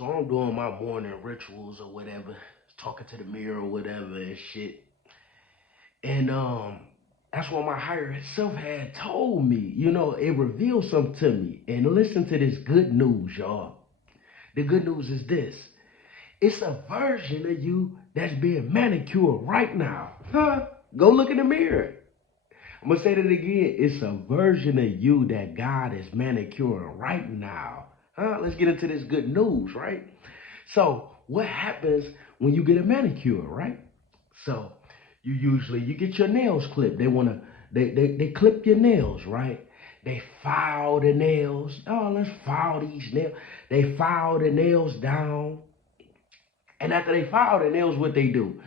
So I'm doing my morning rituals or whatever, talking to the mirror or whatever and shit. And that's what my higher self had told me. It revealed something to me. And listen to this good news, y'all. The good news is this. It's a version of you that's being manicured right now. Huh? Go look in the mirror. I'm gonna say that again. It's a version of you that God is manicuring right now. Huh? Let's get into this good news, right? So, what happens when you get a manicure, right? So, you get your nails clipped. They clip your nails, right? They file the nails. Oh, let's file these nails. They file the nails down. And after they file the nails, what they do?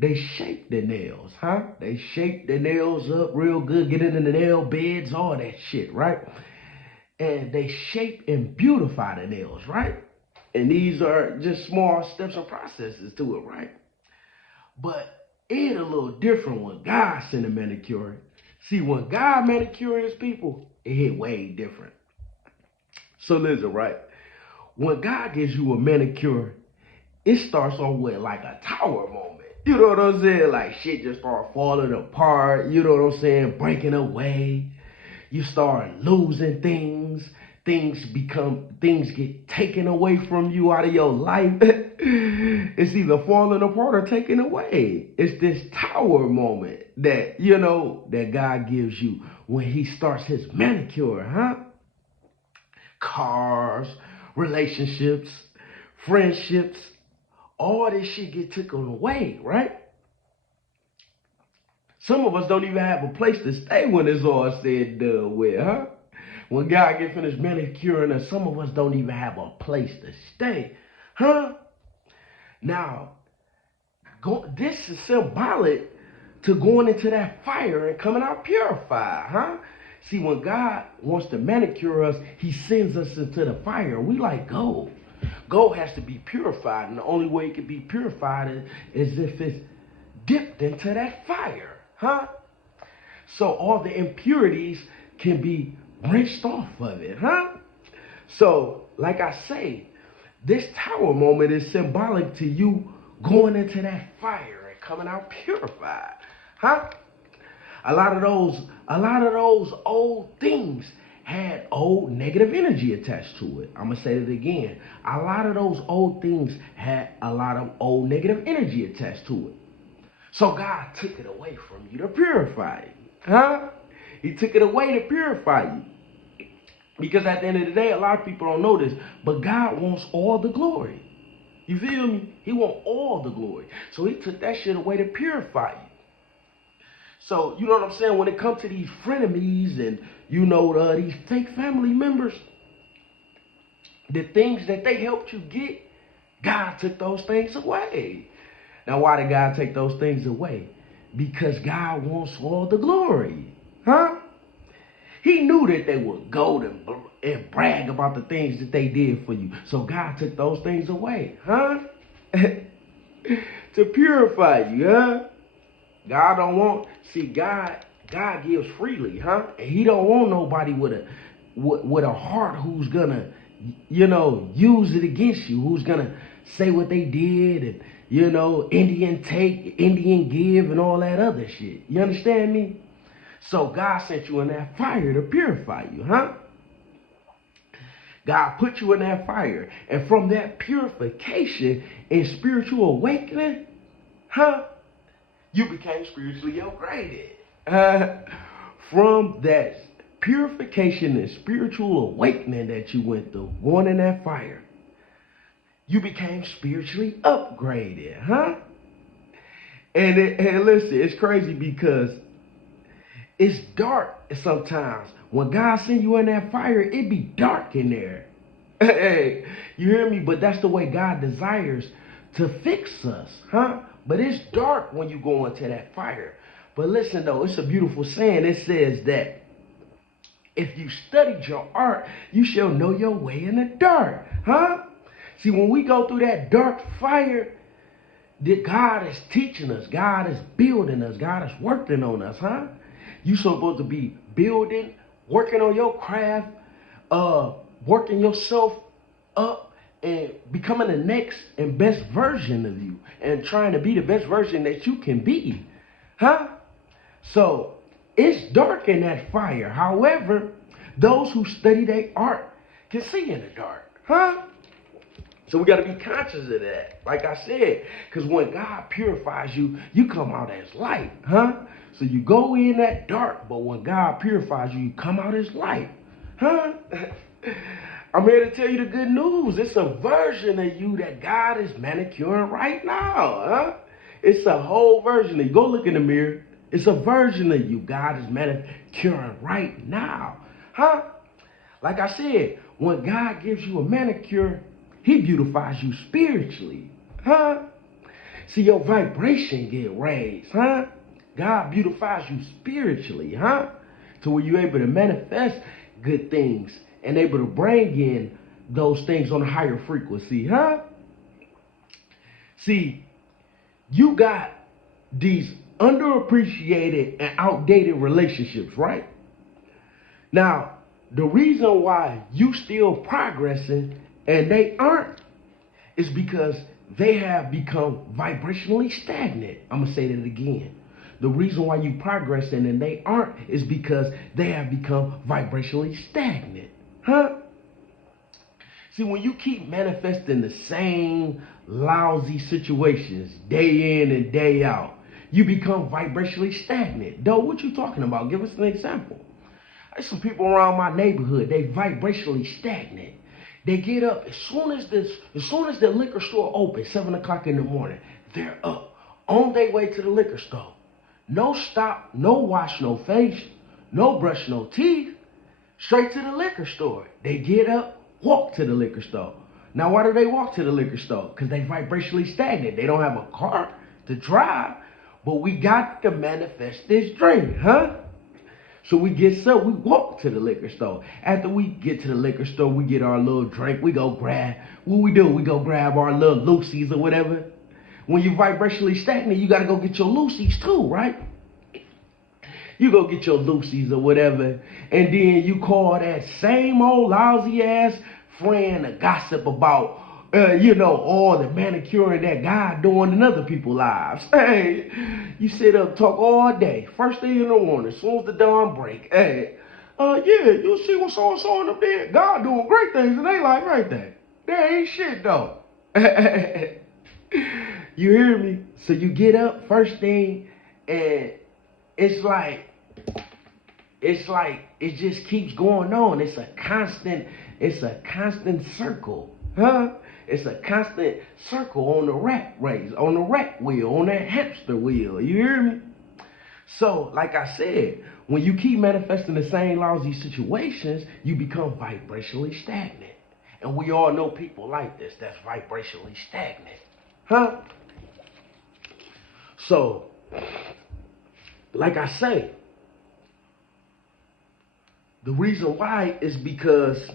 They shape the nails, huh? They shape the nails up real good, get it in the nail beds, all that shit, right? And they shape and beautify the nails, right? And these are just small steps and processes to it, right? But it's a little different when God sent a manicure. See, when God manicures people, it hit way different. So listen, right? When God gives you a manicure, it starts off with like a tower moment. You know what I'm saying? Like shit just start falling apart. You know what I'm saying? Breaking away. You start losing things. Things get taken away from you out of your life. It's either falling apart or taken away. It's this tower moment that God gives you when he starts his manicure, huh? Cars, relationships, friendships, all this shit get taken away, right? Some of us don't even have a place to stay when it's all said and done with, huh? When God get finished manicuring us, some of us don't even have a place to stay, huh? Now, this is symbolic to going into that fire and coming out purified, huh? See, when God wants to manicure us, he sends us into the fire. We like gold. Gold has to be purified, and the only way it can be purified is if it's dipped into that fire, huh? So all the impurities can be rinsed off of it, huh? So, like I say, this tower moment is symbolic to you going into that fire and coming out purified, huh? A lot of those old things had old negative energy attached to it. I'm gonna say it again. A lot of those old things had a lot of old negative energy attached to it. So God took it away from you to purify you, huh? He took it away to purify you. Because at the end of the day, a lot of people don't know this, but God wants all the glory. You feel me? He wants all the glory. So he took that shit away to purify you. So, you know what I'm saying? When it comes to these frenemies and, these fake family members, the things that they helped you get, God took those things away. Now, why did God take those things away? Because God wants all the glory. Huh? He knew that they would go and brag about the things that they did for you. So God took those things away. Huh? To purify you, huh? God don't want, see, God gives freely, huh? And he don't want nobody with a heart who's gonna, use it against you, who's gonna say what they did and, Indian take, Indian give and all that other shit. You understand me? So God sent you in that fire to purify you, huh? God put you in that fire. And from that purification and spiritual awakening, huh? You became spiritually upgraded. From that purification and spiritual awakening that you went through, going in that fire, you became spiritually upgraded, huh? And listen, it's crazy because it's dark sometimes. When God sends you in that fire, it be dark in there. Hey, you hear me? But that's the way God desires to fix us, huh? But it's dark when you go into that fire. But listen though, it's a beautiful saying. It says that if you studied your art, you shall know your way in the dark, huh? See, when we go through that dark fire, that God is teaching us, God is building us, God is working on us, huh? You supposed to be building, working on your craft, working yourself up and becoming the next and best version of you and trying to be the best version that you can be. Huh? So it's dark in that fire. However, those who study their art can see in the dark. Huh? So we got to be conscious of that. Like I said, because when God purifies you, you come out as light. Huh? So you go in that dark, but when God purifies you, you come out as light. Huh? I'm here to tell you the good news. It's a version of you that God is manicuring right now. Huh? It's a whole version of you. Go look in the mirror. It's a version of you God is manicuring right now. Huh? Like I said, when God gives you a manicure, he beautifies you spiritually. Huh? See, your vibration get raised. Huh? God beautifies you spiritually. Huh? To where you're able to manifest good things and able to bring in those things on a higher frequency. Huh? See, you got these underappreciated and outdated relationships, right? Now, the reason why you still progressing and they aren't is because they have become vibrationally stagnant. I'm going to say that again. The reason why you progressing and they aren't is because they have become vibrationally stagnant. Huh? See, when you keep manifesting the same lousy situations day in and day out, you become vibrationally stagnant. Though, what you talking about? Give us an example. There's some people around my neighborhood, they vibrationally stagnant. They get up as soon as the liquor store opens, 7 o'clock in the morning, they're up on their way to the liquor store. No stop, no wash, no face, no brush, no teeth. Straight to the liquor store. They get up, walk to the liquor store. Now, why do they walk to the liquor store? Because they vibrationally stagnant. They don't have a car to drive, but we got to manifest this dream, huh? So we walk to the liquor store. After we get to the liquor store, we get our little drink. We go grab, what we do? We go grab our little Lucy's or whatever. When you're vibrationally stagnant, you got to go get your Lucy's too, right? You go get your Lucy's or whatever, and then you call that same old lousy ass friend to gossip about, all the manicuring that God doing in other people's lives. Hey, you sit up, talk all day, first thing in the morning, as soon as the dawn break. Hey, you see what's on up there? God doing great things in their life right there. There ain't shit though. You hear me? So you get up first thing, and it's like it just keeps going on. It's a constant circle. Huh? It's a constant circle on the rat race, on the rat wheel, on that hamster wheel. You hear me? So, like I said, when you keep manifesting the same lousy situations, you become vibrationally stagnant. And we all know people like this, that's vibrationally stagnant. Huh? So, like I say, the reason why is because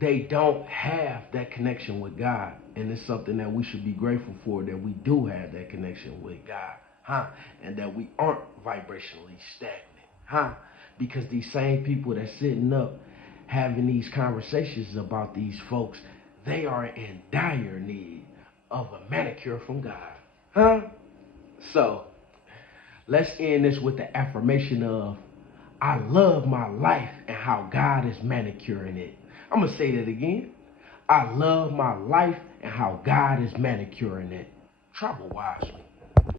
they don't have that connection with God. And it's something that we should be grateful for, that we do have that connection with God. Huh? And that we aren't vibrationally stagnant. Huh? Because these same people that's sitting up having these conversations about these folks, they are in dire need of a manicure from God. Huh? So, let's end this with the affirmation of, I love my life and how God is manicuring it. I'm going to say that again. I love my life and how God is manicuring it. Travel wisely.